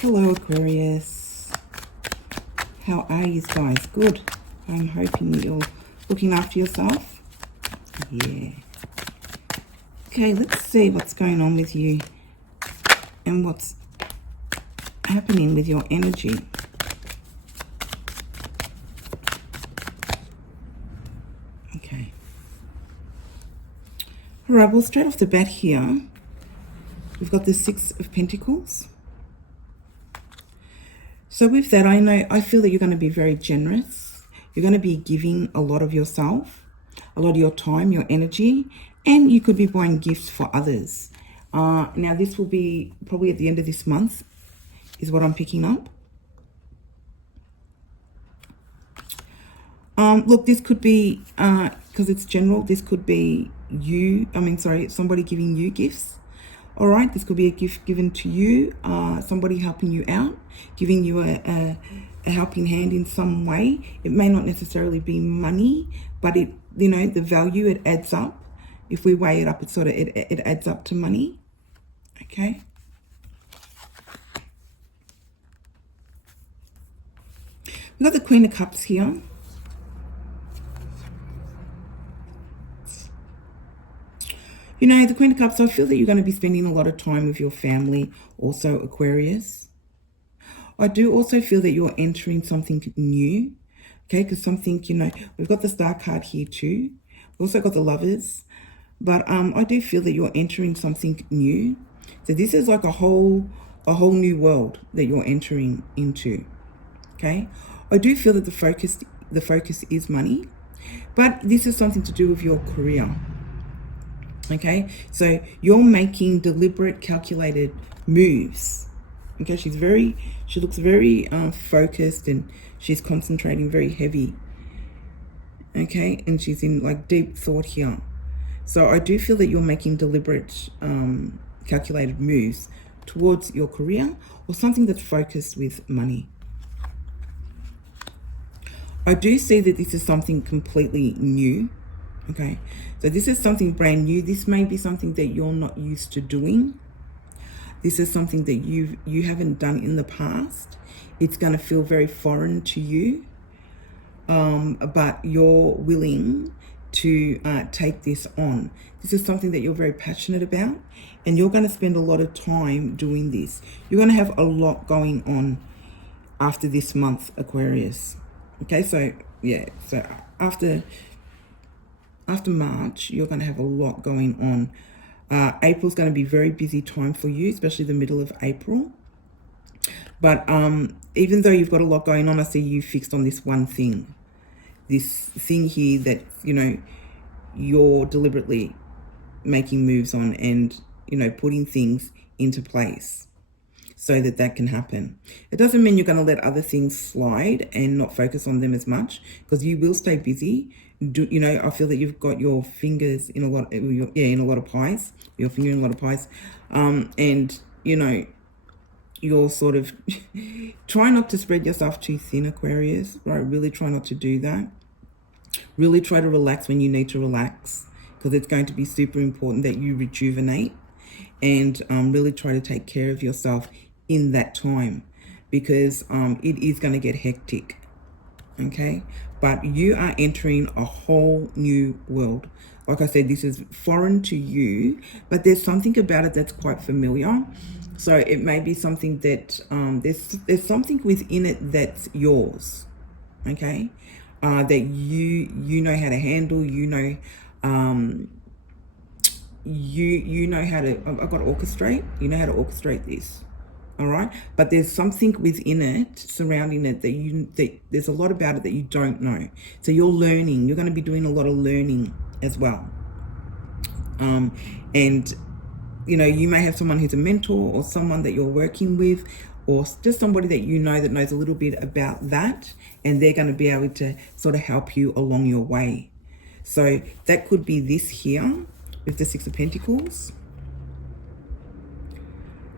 Hello Aquarius, how are you guys? Good. I'm hoping that you're looking after yourself. Yeah. Okay, let's see what's going on with you and what's happening with your energy. Okay. All right, well, straight off the bat here, we've got the Six of Pentacles. So with that, I feel that you're going to be very generous. You're going to be giving a lot of yourself, a lot of your time, your energy, and you could be buying gifts for others. Now, this will be probably at the end of this month, is what I'm picking up. Look, this could be, because it's general, this could be somebody giving you gifts. All right, this could be a gift given to you, somebody helping you out, giving you a helping hand in some way. It may not necessarily be money, but it, the value, it adds up. If we weigh it up, it adds up to money. Okay. We've got the Queen of Cups here. The Queen of Cups, I feel that you're going to be spending a lot of time with your family, also Aquarius. I do also feel that you're entering something new, okay? Because something, we've got the Star card here too. We've also got the Lovers. But I do feel that you're entering something new. So this is like a whole new world that you're entering into, okay? I do feel that the focus is money, but this is something to do with your career. Okay, so you're making deliberate, calculated moves. Okay, she looks very focused, and she's concentrating very heavy. Okay, and she's in like deep thought here. So I do feel that you're making deliberate, calculated moves towards your career or something that's focused with money. I do see that this is something completely new. Okay, so this is something brand new. This may be something that you're not used to doing. This is something that you haven't done in the past. It's going to feel very foreign to you, but you're willing to take this on. This is something that you're very passionate about, and you're going to spend a lot of time doing this. You're going to have a lot going on after this month, Aquarius. Okay, so yeah, so after March, you're going to have a lot going on. April's going to be a very busy time for you, especially the middle of April. But even though you've got a lot going on, I see you fixed on this one thing. This thing here that, you're deliberately making moves on and, putting things into place so that can happen. It doesn't mean you're going to let other things slide and not focus on them as much, because you will stay busy. I feel that you've got your fingers in a lot of pies. Your finger in a lot of pies, and you're sort of try not to spread yourself too thin, Aquarius. Right? Really try not to do that. Really try to relax when you need to relax, because it's going to be super important that you rejuvenate, and really try to take care of yourself in that time, because it is going to get hectic. Okay, but you are entering a whole new world. Like I said, this is foreign to you, but there's something about it that's quite familiar. So it may be something that there's something within it that's yours. Okay, that you know how to handle. You know how to. I've got to orchestrate. You know how to orchestrate this. All right, but there's something within it, surrounding it, that there's a lot about it that you don't know. So you're learning. You're going to be doing a lot of learning as well. And you may have someone who's a mentor, or someone that you're working with, or just somebody that that knows a little bit about that, and they're going to be able to sort of help you along your way. So that could be this here with the Six of Pentacles.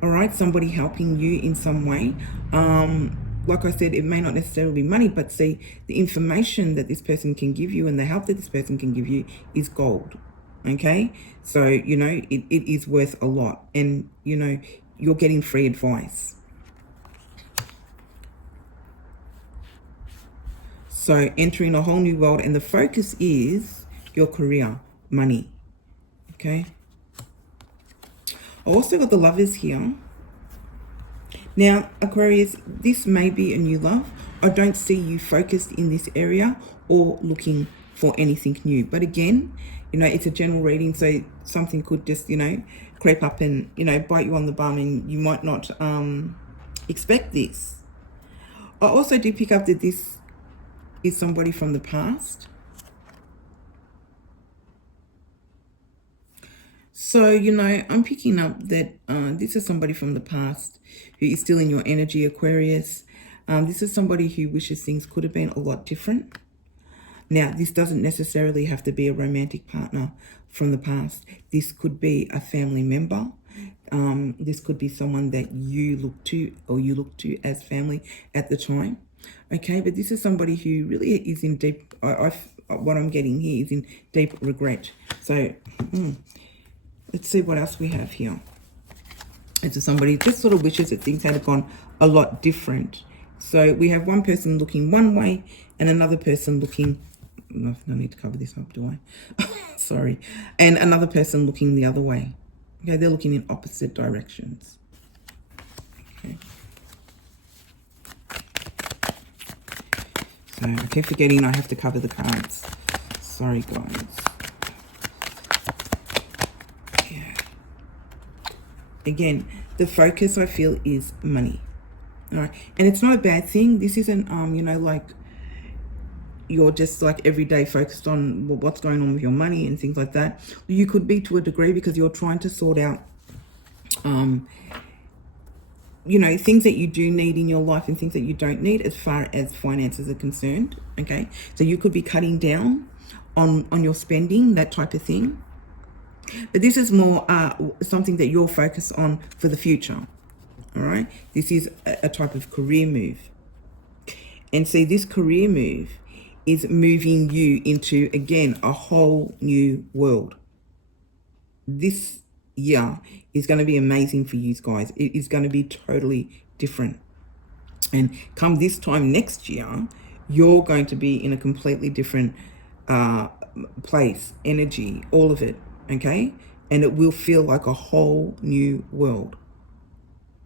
All right, somebody helping you in some way. Like I said, it may not necessarily be money, but see, the information that this person can give you and the help that this person can give you is gold. Okay, so it is worth a lot, and you're getting free advice. So entering a whole new world, and the focus is your career, money. Okay. I also got the Lovers here. Now, Aquarius, this may be a new love. I don't see you focused in this area or looking for anything new. But again, you know, it's a general reading, so something could just, you know, creep up and, you know, bite you on the bum, and you might not expect this. I also do pick up that this is somebody from the past. So, you know, I'm picking up that this is somebody from the past who is still in your energy, Aquarius. This is somebody who wishes things could have been a lot different. Now, this doesn't necessarily have to be a romantic partner from the past. This could be a family member. This could be someone that you look to, or you look to as family at the time. Okay, but this is somebody who really is in deep, what I'm getting here is in deep regret. So, let's see what else we have here. It's somebody who just sort of wishes that things had gone a lot different. So we have one person looking one way and another person looking, no need to cover this up, do I? Sorry. And another person looking the other way. Okay, they're looking in opposite directions. Okay. So I keep forgetting I have to cover the cards. Sorry, guys. Again, the focus I feel is money. All right. And it's not a bad thing. This isn't, you know, like you're just like every day focused on what's going on with your money and things like that. You could be to a degree because you're trying to sort out, you know, things that you do need in your life and things that you don't need as far as finances are concerned. Okay. So you could be cutting down on your spending, that type of thing. But this is more something that you're focused on for the future. All right. This is a type of career move. And see, this career move is moving you into, again, a whole new world. This year is going to be amazing for you guys. It is going to be totally different. And come this time next year, you're going to be in a completely different place, energy, all of it. Okay, and it will feel like a whole new world.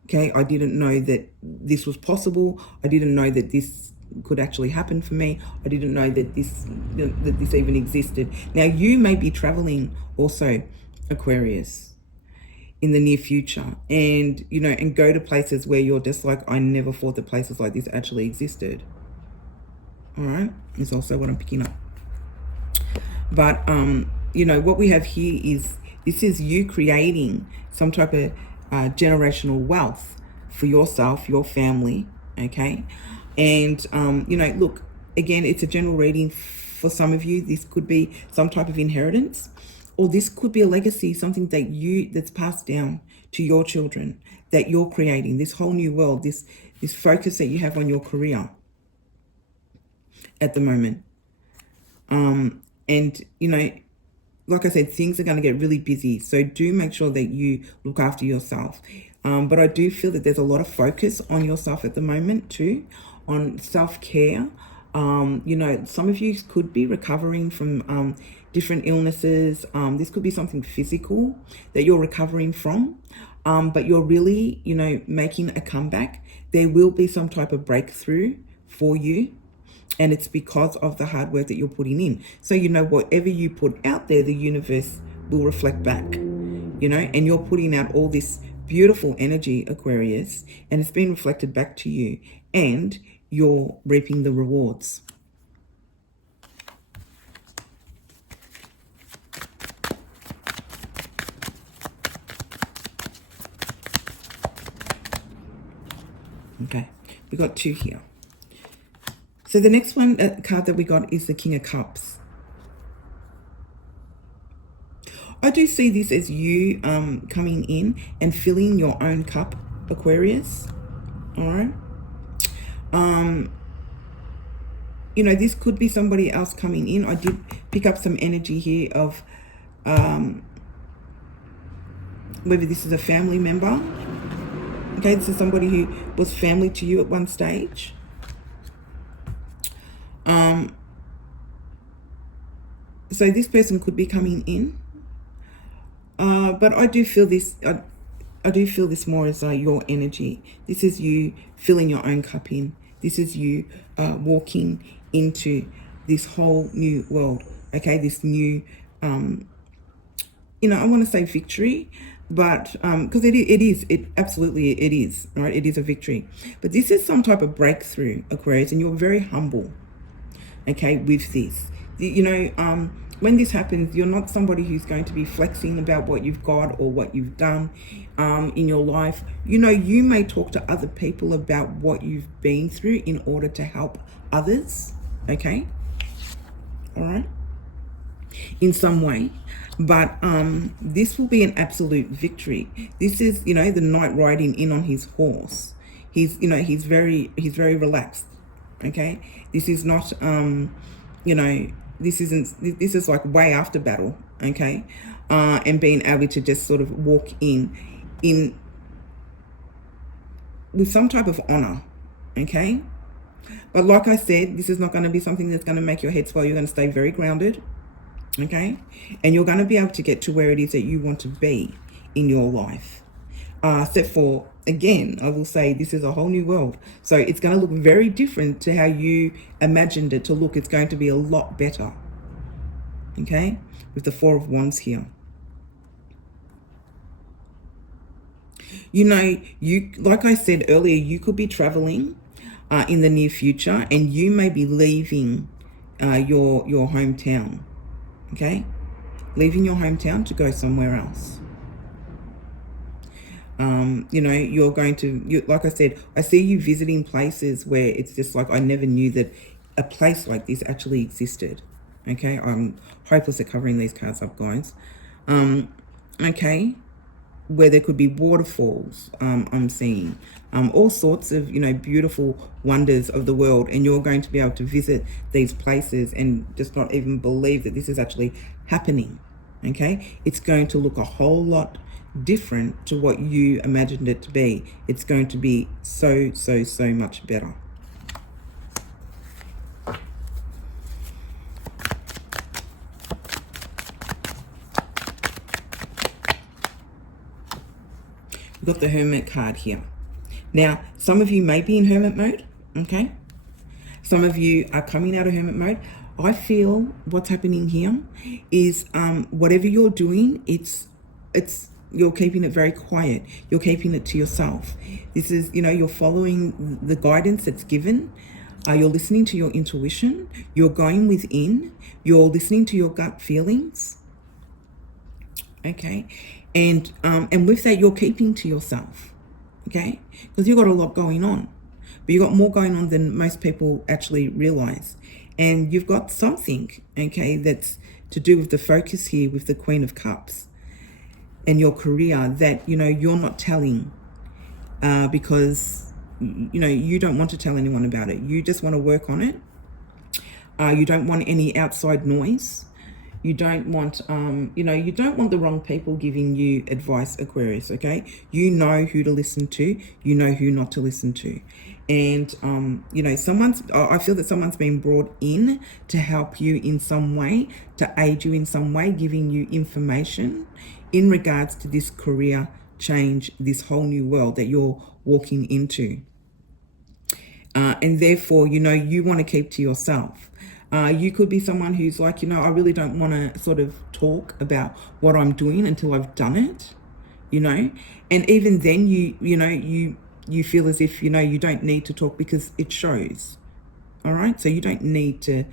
Okay, I didn't know that this was possible. I didn't know that this could actually happen for me. I didn't know that this even existed. Now, you may be traveling also, Aquarius, in the near future, and you know, and go to places where you're just like, I never thought that places like this actually existed. All right, is also what I'm picking up. But you know, what we have here is, this is you creating some type of generational wealth for yourself, your family, okay? And, you know, look, again, it's a general reading for some of you. This could be some type of inheritance, or this could be a legacy, something that that's passed down to your children, that you're creating, this whole new world, this focus that you have on your career at the moment. And, you know, like I said, things are going to get really busy. So do make sure that you look after yourself. But I do feel that there's a lot of focus on yourself at the moment too, on self-care. You know, some of you could be recovering from different illnesses. This could be something physical that you're recovering from. But you're really, you know, making a comeback. There will be some type of breakthrough for you. And it's because of the hard work that you're putting in. So, you know, whatever you put out there, the universe will reflect back, you know, and you're putting out all this beautiful energy, Aquarius, and it's being reflected back to you, and you're reaping the rewards. Okay, we got two here. So the next one card that we got is the King of Cups. I do see this as you coming in and filling your own cup, Aquarius. All right. You know, this could be somebody else coming in. I did pick up some energy here of whether this is a family member. Okay, this is somebody who was family to you at one stage. So this person could be coming in, but I do feel this. I do feel this more as your energy. This is you filling your own cup in. This is you walking into this whole new world. Okay, this new, I want to say victory, but because it absolutely it is, right? It is a victory, but this is some type of breakthrough, Aquarius, and you're very humble. Okay, with this, when this happens, you're not somebody who's going to be flexing about what you've got or what you've done in your life. You may talk to other people about what you've been through in order to help others. Okay, all right, in some way. But this will be an absolute victory. This is, the knight riding in on his horse. He's very relaxed. Okay, this is not this is like way after battle. Okay, and being able to just sort of walk in with some type of honor. Okay, but like I said, this is not going to be something that's going to make your head swell. You're going to stay very grounded. Okay, and you're going to be able to get to where it is that you want to be in your life. Except for, again, I will say this is a whole new world. So it's going to look very different to how you imagined it to look. It's going to be a lot better. Okay, with the Four of Wands here. Like I said earlier, you could be traveling in the near future, and you may be leaving your hometown. Okay, leaving your hometown to go somewhere else. You're going to, like I said, I see you visiting places where it's just like, I never knew that a place like this actually existed. Okay, I'm hopeless at covering these cards up, guys. Okay, where there could be waterfalls, I'm seeing all sorts of beautiful wonders of the world, and you're going to be able to visit these places and just not even believe that this is actually happening. Okay, it's going to look a whole lot different to what you imagined it to be. It's going to be so much better. We've got the Hermit card here. Now, some of you may be in Hermit mode, okay? Some of you are coming out of Hermit mode. I feel what's happening here is whatever you're doing, it's you're keeping it very quiet. You're keeping it to yourself. This is, you're following the guidance that's given. You're listening to your intuition. You're going within. You're listening to your gut feelings. Okay, and with that, you're keeping to yourself. Okay, because you've got a lot going on, but you've got more going on than most people actually realize. And you've got something, okay, that's to do with the focus here with the Queen of Cups and your career that, you're not telling because, you don't want to tell anyone about it. You just want to work on it. You don't want any outside noise. You don't want, you don't want the wrong people giving you advice, Aquarius, okay? You know who to listen to. You know who not to listen to. And, I feel that someone's been brought in to help you in some way, to aid you in some way, giving you information in regards to this career change, this whole new world that you're walking into. And therefore, you want to keep to yourself. You could be someone who's like, I really don't want to sort of talk about what I'm doing until I've done it, and even then you feel as if, you don't need to talk because it shows. All right. So you don't need to,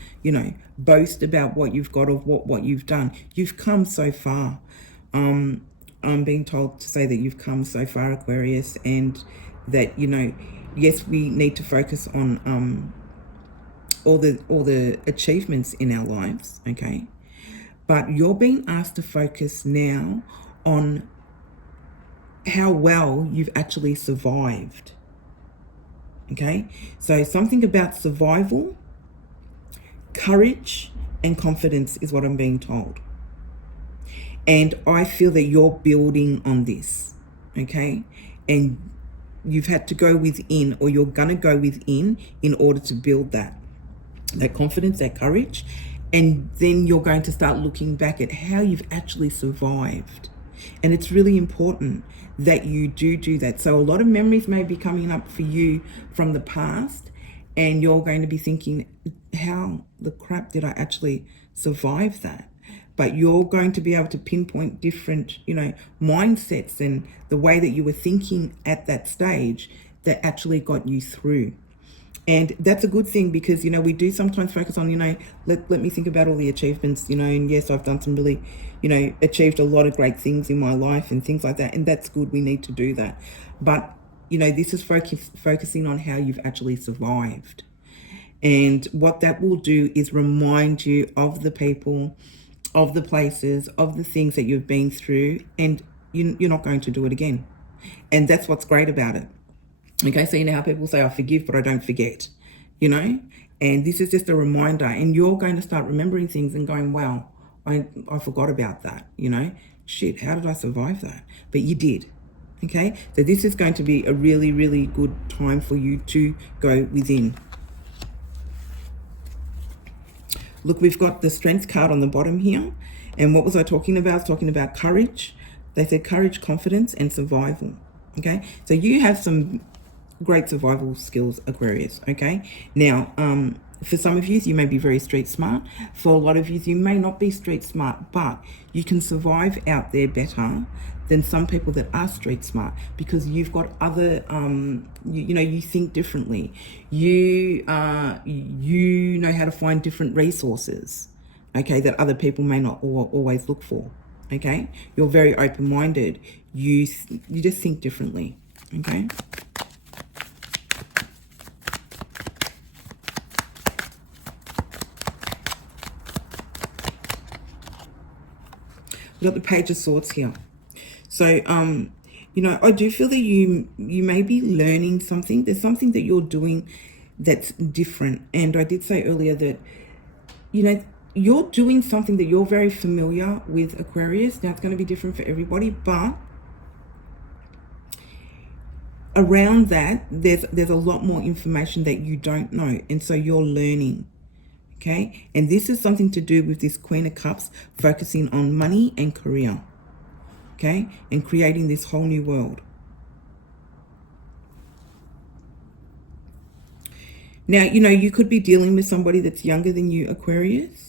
boast about what you've got or what you've done. You've come so far. I'm being told to say that you've come so far, Aquarius, and that, yes, we need to focus on, all the achievements in our lives, okay? But you're being asked to focus now on how well you've actually survived, okay? So something about survival, courage, and confidence is what I'm being told. And I feel that you're building on this, okay? And you've had to go within, or you're gonna go within in order to build that. that confidence, that courage. And then you're going to start looking back at how you've actually survived. And it's really important that you do that. So a lot of memories may be coming up for you from the past, and you're going to be thinking, how the crap did I actually survive that? But you're going to be able to pinpoint different, mindsets and the way that you were thinking at that stage that actually got you through. And that's a good thing, because, we do sometimes focus on, let me think about all the achievements, and yes, I've done some really, achieved a lot of great things in my life and things like that. And that's good. We need to do that. But, this is focusing on how you've actually survived. And what that will do is remind you of the people, of the places, of the things that you've been through, and you're not going to do it again. And that's what's great about it. Okay, so how people say, I forgive, but I don't forget, and this is just a reminder, and you're going to start remembering things and going, wow, I forgot about that, shit, how did I survive that? But you did. Okay, so this is going to be a really, really good time for you to go within. Look, we've got the Strength card on the bottom here. And what was I talking about? I was talking about courage. They said courage, confidence, and survival. Okay, so you have some great survival skills, Aquarius. Okay, now for some of you may be very street smart. For a lot of you may not be street smart, but you can survive out there better than some people that are street smart, because you've got other you think differently. You know how to find different resources, okay, that other people may not always look for. Okay, you're very open-minded. You just think differently. Okay. We've got the Page of Swords here. So, I do feel that you may be learning something. There's something that you're doing that's different. And I did say earlier that, you're doing something that you're very familiar with, Aquarius. Now, it's going to be different for everybody, but around that, there's a lot more information that you don't know. And so you're learning. Okay, and this is something to do with this Queen of Cups, focusing on money and career. Okay, and creating this whole new world. Now, you could be dealing with somebody that's younger than you, Aquarius.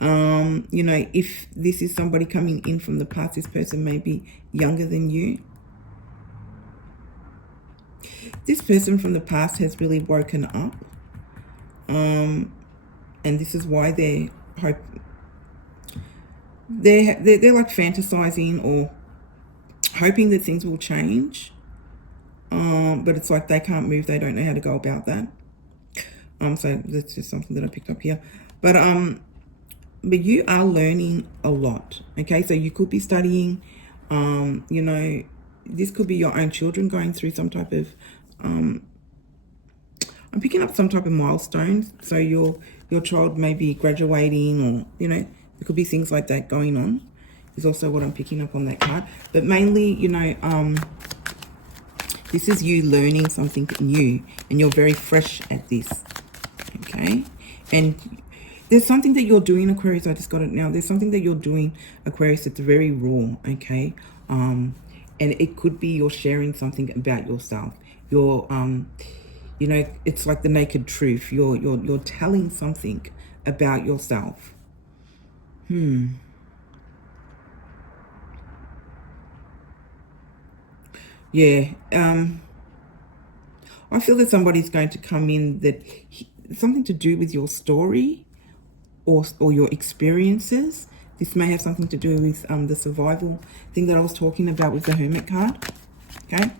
If this is somebody coming in from the past, this person may be younger than you. This person from the past has really woken up. And this is why they're like fantasizing or hoping that things will change. But it's like they can't move. They don't know how to go about that. So that's just something that I picked up here. But you are learning a lot. Okay, so you could be studying. This could be your own children going through some type of. I'm picking up some type of milestones. So your child may be graduating, or there could be things like that going on. Is also what I'm picking up on that card. But mainly, this is you learning something new, and you're very fresh at this. Okay, and there's something that you're doing, Aquarius. I just got it now. There's something that you're doing, Aquarius, that's very raw. Okay, and it could be you're sharing something about yourself. You're it's like the naked truth. You're telling something about yourself. Yeah. I feel that somebody's going to come in that something to do with your story or your experiences. This may have something to do with the survival thing that I was talking about with the Hermit card. Okay.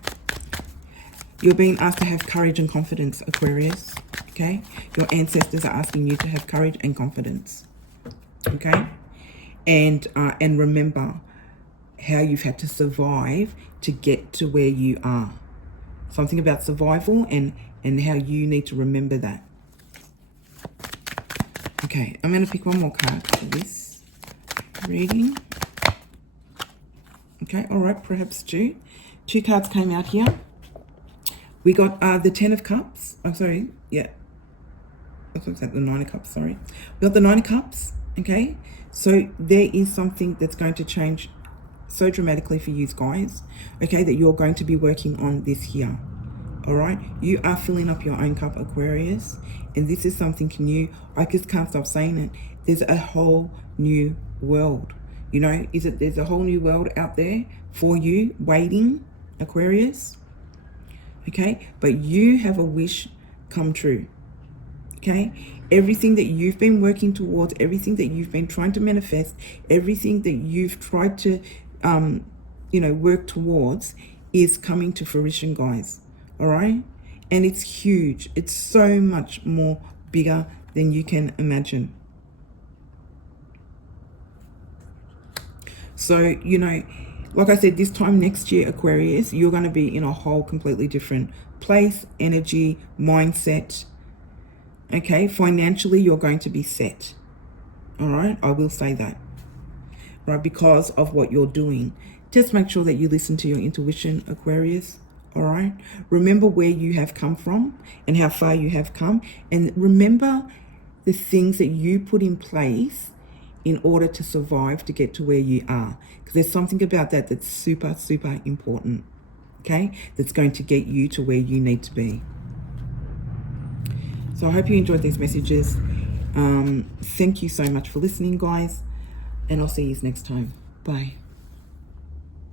You're being asked to have courage and confidence, Aquarius. Okay. Your ancestors are asking you to have courage and confidence. Okay. And remember how you've had to survive to get to where you are. Something about survival and how you need to remember that. Okay, I'm going to pick one more card for this reading. Okay, all right, perhaps two. Two cards came out here. We got the Ten of Cups. I'm sorry, yeah. what's that? The Nine of Cups, sorry. We got the Nine of Cups, okay? So there is something that's going to change so dramatically for you guys, okay, that you're going to be working on this year. All right, you are filling up your own cup, Aquarius, and this is something new. I just can't stop saying it. There's a whole new world. You know, there's a whole new world out there for you waiting, Aquarius. Okay, but you have a wish come true. Okay, everything that you've been working towards, everything that you've been trying to manifest, everything that you've tried to you know, work towards is coming to fruition, guys. All right, and it's huge. It's so much more bigger than you can imagine. So, you know, like I said, this time next year, Aquarius, you're going to be in a whole completely different place, energy, mindset. Okay, financially, you're going to be set. All right, I will say that. Right, because of what you're doing. Just make sure that you listen to your intuition, Aquarius. All right, remember where you have come from and how far you have come, and remember the things that you put in place in order to survive to get to where you are, because there's something about that that's super, super important, okay, that's going to get you to where you need to be. So I hope you enjoyed these messages. Thank you so much for listening, guys, and I'll see you next time. Bye.